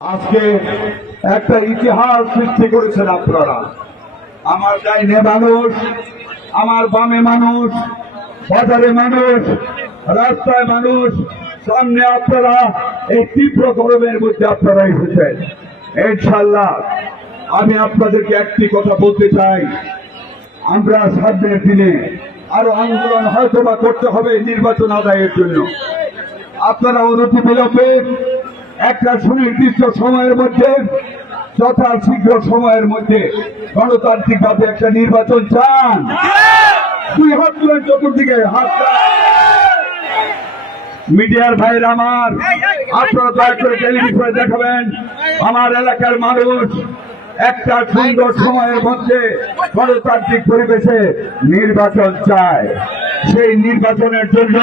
আজকে একটা ইতিহাস সৃষ্টি করেছেন আপনারা। আমার ডাইনে মানুষ, আমার বামে মানুষ, বাজারে মানুষ, রাস্তায় মানুষ, সামনে আপনারা এই তীব্র গরমের মধ্যে আপনারা এসেছেন। ইনশাল্লাহ আমি আপনাদেরকে একটি কথা বলতে চাই। আমরা সামনের দিনে আরও আন্দোলন হয়তো বা করতে হবে নির্বাচন আদায়ের জন্য। আপনারা অনতি বিলম্বে একটা সুনির্দিষ্ট সময়ের মধ্যে যথা শীঘ্র সময়ের মধ্যে গণতান্ত্রিক ভাবে একটা নির্বাচন চান। দুই হাত তুলেন চতুর্দিকে, হাত মিডিয়ার ভাইয়ের আমার, আপনারা দয়া করে টেলিভিশনে দেখাবেন, আমার এলাকার মানুষ একটা সুন্দর সময়ের মধ্যে গণতান্ত্রিক পরিবেশে নির্বাচন চায়। সেই নির্বাচনের জন্য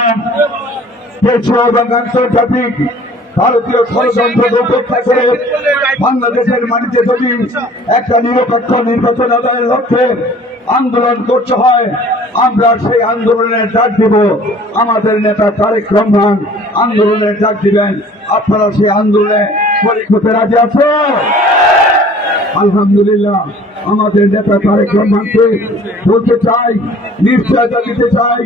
দেশীয় এবং আন্তর্জাতিক ভারতীয় ষড়যন্ত্র উপেক্ষা করে বাংলাদেশের মাটিতে যদি একটা নিরপেক্ষ নির্বাচন আদায়ের লক্ষ্যে আন্দোলন করতে হয়, আমরা সেই আন্দোলনের ডাক দিব। আমাদের নেতা তারেক রহমান আন্দোলনের ডাক দিবেন। আপনারা সেই আন্দোলনে পরীক্ষতে রাজি আছো আলহামদুলিল্লাহ আমাদের নেতা তারেক রহমানকে বলতে চাই নিশ্চয়তা দিতে চাই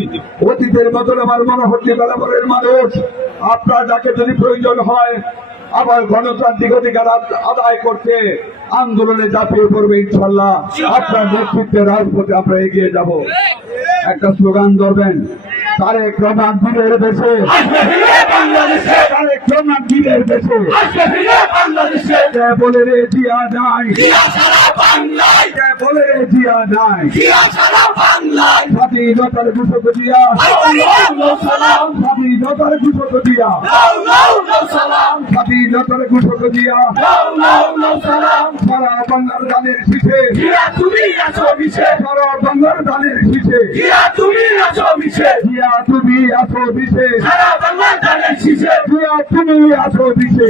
অতীতের বদল আমার মনে হচ্ছে বেলাবরের মানুষ আপনার যাকে যদি প্রয়োজন হয় আবার গণতান্ত্রিক অধিকার আদায় করতে আন্দোলনে ঝাঁপিয়ে পড়বে ইনশাল্লাহ আপনার নেতৃত্বে রাজপথে আমরা এগিয়ে যাব। একটা স্লোগান ধরবেন তারেক রহমান বীরের দেশে। তারেক রহমান বীরের দেশে। কে বলে রে জিয়া নাই কে বলে রে জিয়া নাই স্বাধীনতার ঘোষক দিয়া স্বাধীনতার ঘোষক দিয়া স্বাধীনতার ঘোষক দিয়া সারা বাংলার গানের শীষে সারা বাংলার গানের শীষে জিয়া তুমি আছো বিশে জিয়া তুমি আছো বিশে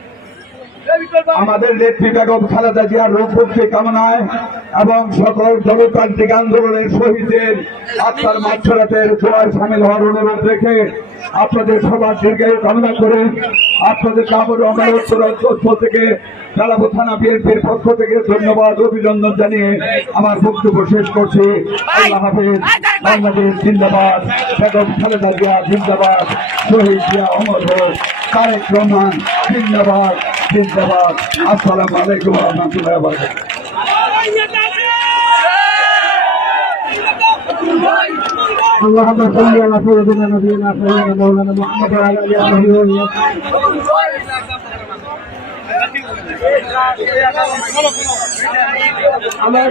আমাদের নেত্রী বেগম খালেদা জিয়ার রূপমুক্তি কামনায় এবং সকল গণতান্ত্রিক আন্দোলনের শহীদদের আত্মার মাছরাতের দোয়ায় সামিল হওয়ার অনুরোধ রেখে আপনাদের সবার দীর্ঘায়ু কামনা করে আপনাদের রহমান উত্তর অঞ্চল থেকে কালাবু থানা বিএনপির পক্ষ থেকে ধন্যবাদ, অভিনন্দন জানিয়ে আমার বক্তব্য শেষ করছি। আল্লাহ হাফেজ, বাংলাদেশ জিন্দাবাদ, বেগম খালেদা জিয়া জিন্দাবাদ, শহীদ জিয়া অমর হোক, তারেক রহমান জিন্দাবাদ। জিন্দাবাদ আসসালামু আলাইকুম রহমতুল্লাহ اللهم صل على سيدنا نبينا سيدنا مولانا محمد وعلى اله وصحبه আমার